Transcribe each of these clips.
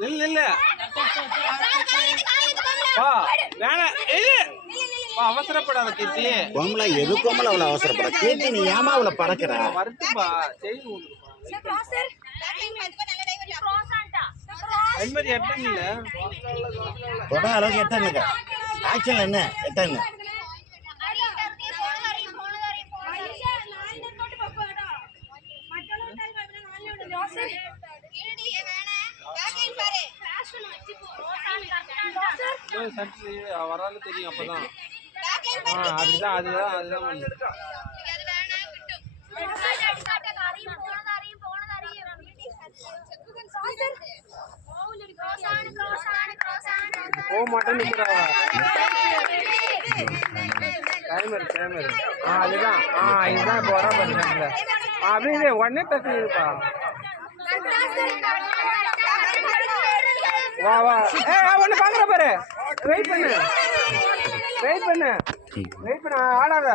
நில்லு நில்லு பா வேணாம் அவசரப்படாத கீர்த்தி. கோமலா எது கோமலா அவ்வளவு அவசரப்பட? கீர்த்தி நீ ஏமா அவ்வளவு பறக்கிற? வருத்துப்பா தொட அளவுக்கு எட்டாங்க. ஆக்சுவல் என்ன எட்டாங்க? வராது தெரியும் அப்பதான். அதுதான் அதுதான் அதுதான் போக மாட்டேன்னு நிக்கிறா. அதுதான் இதுதான் இப்ப வர பாருங்க. அப்படியே உடனே தட்டுப்பா. வா வா ஒண்ணு பாக்குற பாரு. வெயிட் பண்ணு ஆடாத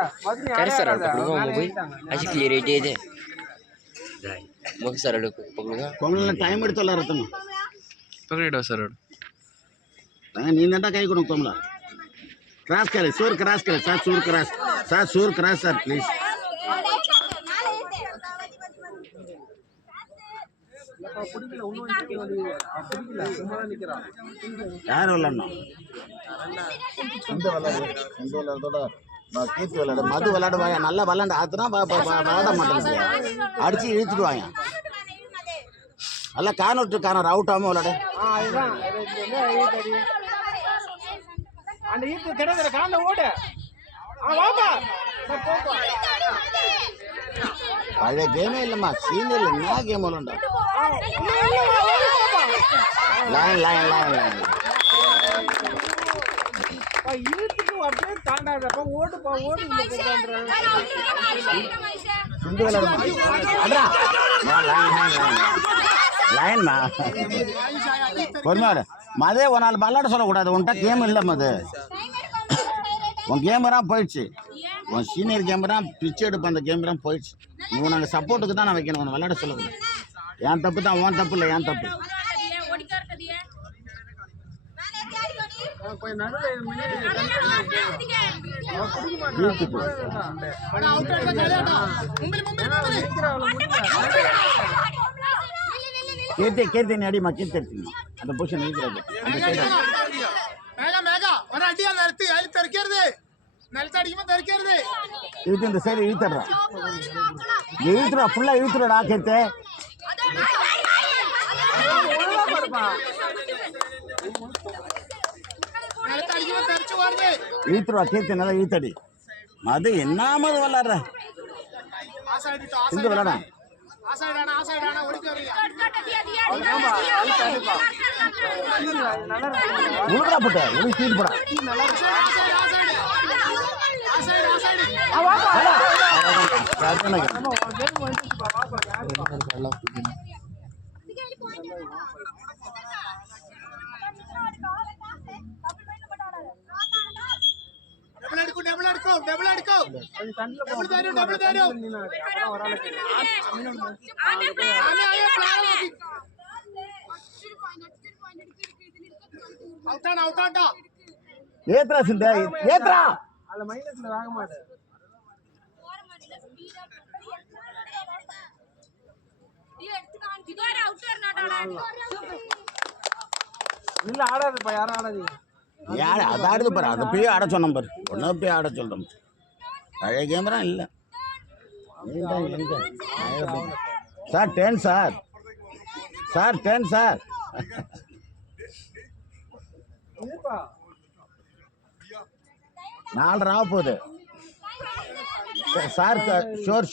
टाइम कई कोमला क्रॉस करे सूर क्रॉस करे सर सूर क्रॉस सर प्लीज यार कीर्ति विளையாடு மது விளையாடுவாங்க நல்லா விளையாண்டு ஆத்துனா விளையாட மாட்டாங்க அடிச்சு இழுத்துடுவாங்க நல்லா கார்னர் அவுட் ஆகாம விளையாடு அந்த ஈத்து கிடக்குற கால்ல ஓடு வாப்பா பழைய கேமே இல்லம்மா சீனியர்ல என்ன கேம் விளையாண்டா லைன் ஈத்துக்கு அப்படியே தாண்டாதப்ப ஓடுப்பா ஓடு சிந்து விளையாடுமா லைன்மா பொறுமையா மதே ஒரு நாள் விளையாட சொல்லக்கூடாது உன்கிட்ட கேம் இல்லை மது உன் கேமரா போயிடுச்சு உன் சீனியர் கேமரா பிச்சு எடுப்ப அந்த கேமரா போயிடுச்சு நீ நாங்கள் சப்போர்ட்டுக்கு தான் நான் வைக்கணும் உன்னை விளையாட சொல்லக்கூடாது என் தப்பு தான் உன் தப்பு இல்லை என் தப்பு கீர்த்தி நீ அடிமா கீர்த்தி எடுத்துங்க அந்த பொசிஷன் இருக்கிறது இது இந்த சைடு இழுத்துறா ஃபுல்லா இழுத்துறடா கீர்த்தி இழுத்துருவா கீர்த்தி நல்லா இழுத்தடி அது என்ன மது விளாடுற இந்த விளாட உழுதுடா போட்ட உழுது தீட்டு போடா ஏத்ரா சிந்த ஏத்ரா அல்ல மைனஸ்ல வாங்க மாட்டே இல்ல ஆடாதப்பா யாரும் ஆடாதீங்க யார் அது ஆடுது பாரு அதை போய் ஆட சொன்னோம் பாரு ஒன்றும் போய் ஆட சொல்கிறோம் பழைய கேமரா இல்லை சார் 10 சார் 10 சார் 4:30 ஆக போகுது சார்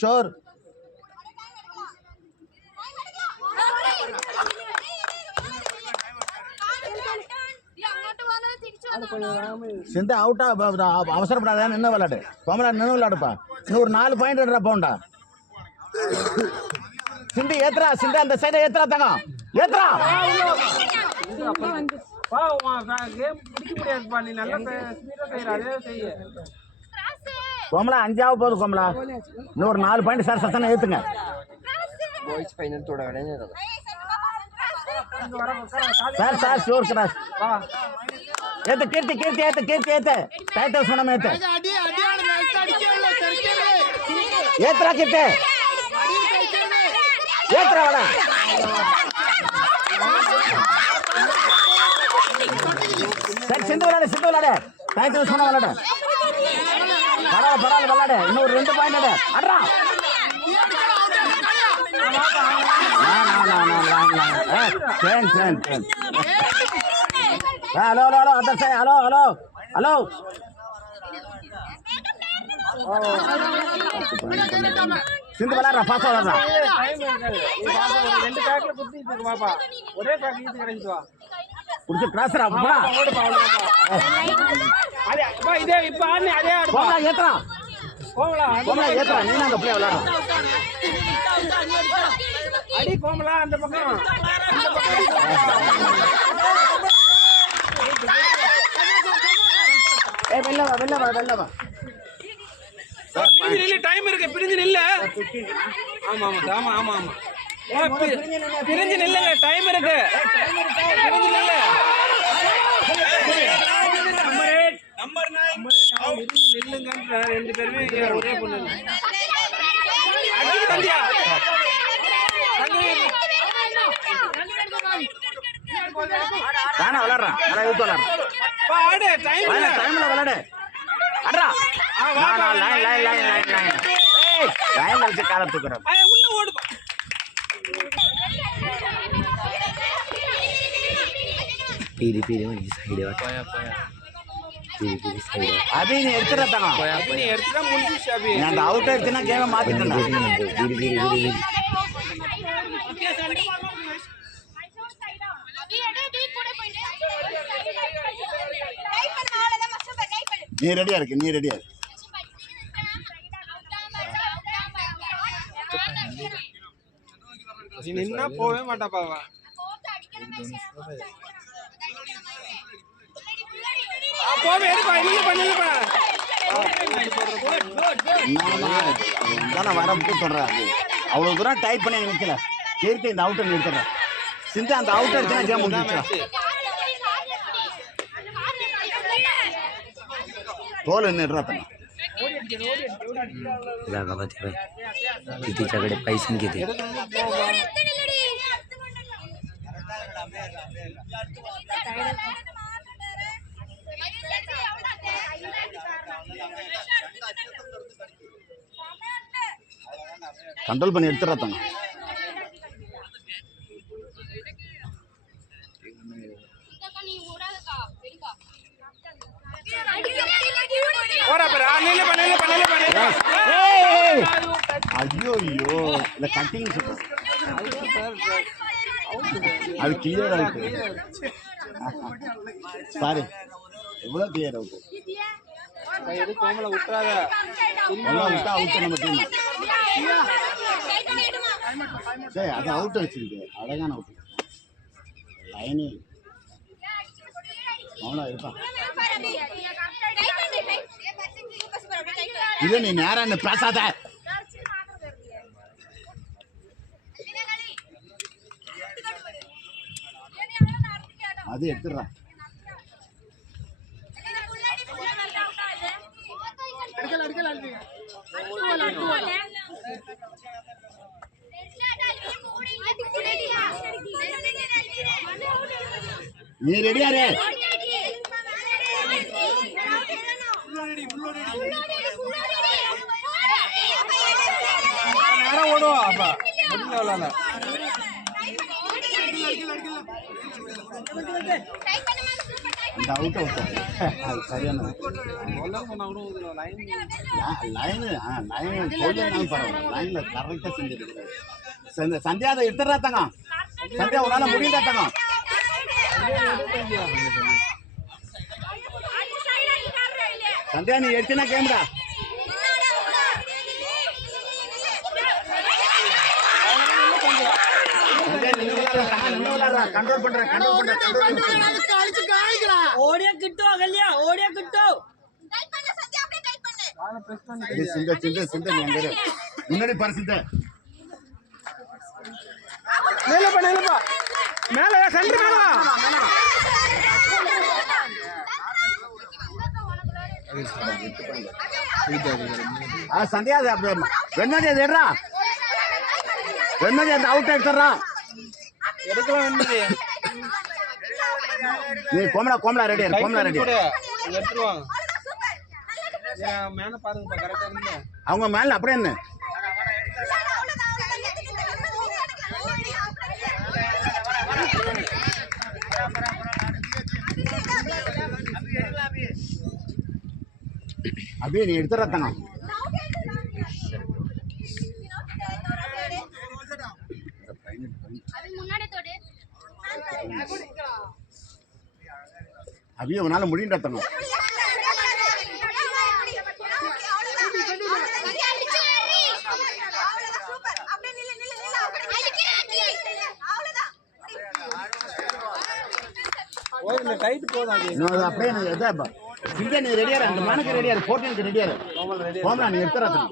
ஷோர் சிந்த அவுட்டா அவசரப்படாத நின்று விளையாடு கோமலா நின்று விளையாடுப்பா இன்னும் ஒரு 4 பாயிண்ட் எடுறா போண்டா சிந்து ஏத்ரா சிந்து அந்த சைட ஏத்ரா தங்கம் ஏத்ரா கோமலா 5 ஆக போகுது கோமலா இன்னும் ஒரு 4 பாயிண்ட் சார் சத்தனை ஏத்துங்க சார் ஷூர் கிராஸ் ஏத்து கீர்த்தி ஏத்து டைட்டில் சொன்னமே ஏத்து ஏத்துறா கீர்த்தி ஏத்துறா வாடா சரி சிந்து விளையாடு டைட்டில் சொன்ன விளையாடு பரவாயில்ல விளையாடு இன்னொரு 2 பாயிண்ட் அட்ரா ஹலோ அதர் சை ஹலோ சிந்து விளையாடுறா பாஸ் விளையாடுறா ஒரே பேக் இது கிடைக்குது குடிச்சு கிராஸ்ரா பா இதே இப்ப ஆடுனே அதே ஆடு போடா ஏத்துறா கோமலா ஏத்துறா நீ அங்க போய் விளையாடு அடி கோமலா அந்த பக்கம் ஏய் வெல்ல வா பிரிஞ்சு நில்ல டைம் இருக்கு பிரிஞ்சு நில்ல ஆமா பிரிஞ்சு நில்லுங்க டைம் இருக்கு பிரிஞ்சு நில்ல நம்பர் 9 நில்லுங்க 2 பேருமே ஒரே பொண்ணு அடி தந்தியா தானா விளையாடுறா ஆடு டைம்ல விளையாடு அட்ரா லைன் வச்சு கால தூக்குறேன் உள்ள ஓடு पीली साइड அபி நீ எடுத்துறதாங்க நீ எடுத்துட்டா முடிஞ்சிச்சு அபி நான் அந்த அவுட் எடுத்துனா கேம மாத்திட்டேன் நீ ரெடியா இருக்கு நீ நின்னா போவே மாட்டாப்பா போவே எடுப்பா இல்லப்பா தானே வரப்போ சொல்றேன் அவ்வளவு தூரம் டைப் பண்ணி நிற்கல கீர்த்தி இந்த அவுட்டை நிறுத்துறேன் சிந்து அந்த அவுட் எடுத்துனா கேம் முடிஞ்சிச்சு தோல் நின்றுறா தண்ணி किती च्याकडे पैसे किती கண்ட்ரோல் பண்ணி எடுத்துறா தண்ணி ஐயோ இந்த கட்டிங் அது கிளியர் ஆகுது சாரி எவ்வளோ கிளியர் ஆகுது கோமலை விட்டுறாத விட்டா அவுட் நம்ம டீம் சரி அது அவுட் வச்சிருக்கு அழகான அவுட் லைனு அவனா இருப்பான் இது நீ நேரம் பேசாத அது எடுத்துடுறா நீ ரெடியா ரே நேரம் ஓடுவா அப்ப முடியல அந்த அவுட் அது சரியான லைன் பரவாயில்ல லைன்ல கரெக்டாக செஞ்சிருக்கு சந்தியா அதை எடுத்துடுறா தங்க சந்தியா உன்னால முடியுதா தங்க சந்தியா நீ எடுத்தினா கேமரா कंट्रोल பண்ற ஓடியா கிட்டோ கல்யா ஓடியா கிட்டோ டைப் பண்ண சத்யா அப்படியே டைப் பண்ணு கால பிரஸ் பண்ணு இது சிந்த நீ அங்க முன்னாடி பாரு சிந்த மேல பண்ணலப்பா மேல சென்டர் மேல சந்தியா வெண்மதி அது எடுறா வெண்மதி அந்த அவுட் எடுத்துறா எடுக்கலாம் வெண்மதி நீ கோமலா ரெடி கோமலா ரெடி எடுத்துருவாங்க மேல பாருங்க கரெக்டா இருக்கு அவங்க மேல அப்படியே என்ன அப்படியே நீ எடுத்துறா தங்க அப்படியே உன்னால முடியுண்டா தங்க டைட் போதும் அப்படியே சிங்க நீ ரெடியாரு அந்த மேனுக்கு ரெடியாரு 14க்கு ரெடியாரு கோமலா நீ எடுத்துறா தங்க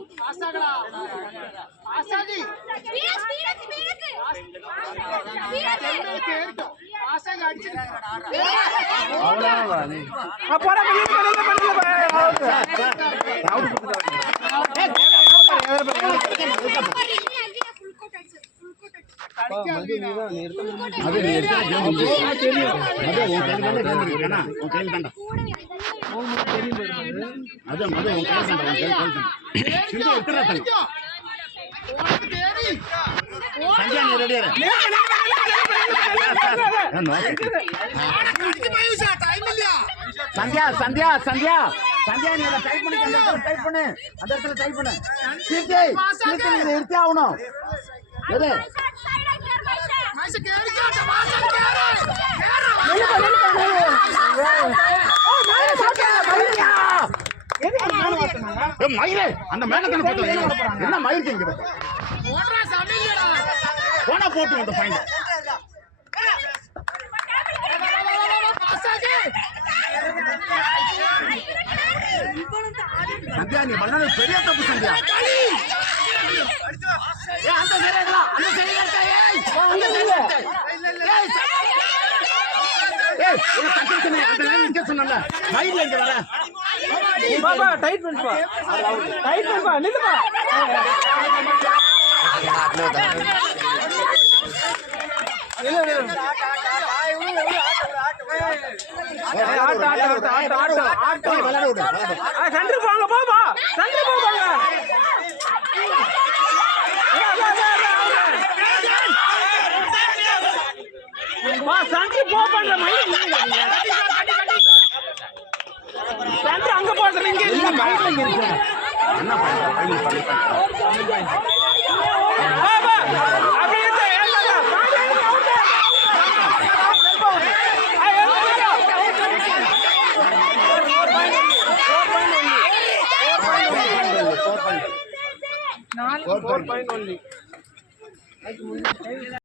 சந்தியா சந்தியா சந்தியா சந்தியா நீ டைப் பண்ணி அந்த இடத்துல டைப் பண்ணு அந்த இடத்துல டைப் பண்ணு சீக்கே சீக்கே நீ எடுத்தே ஆகணும் எது மயிலே அந்த மேல என்ன மயில் திங்க போனா போட்டு அந்த பையன் சந்தியா நீ பண்ணது பெரிய தப்பு சந்தியா அந்த சொன்ன மயில் இங்க வர பாபா டைட் பண்ணுப்பா டைட் பண்ணுப்பா நில்லுப்பா சென்டர் போங்க பாபா சென்டர் போங்க சென்டர் போ பண்ற மயில் சென்டர் அங்க போடுறீங்க இல்ல மயில் இங்க என்ன பாபா அப்படியே Not 4.1.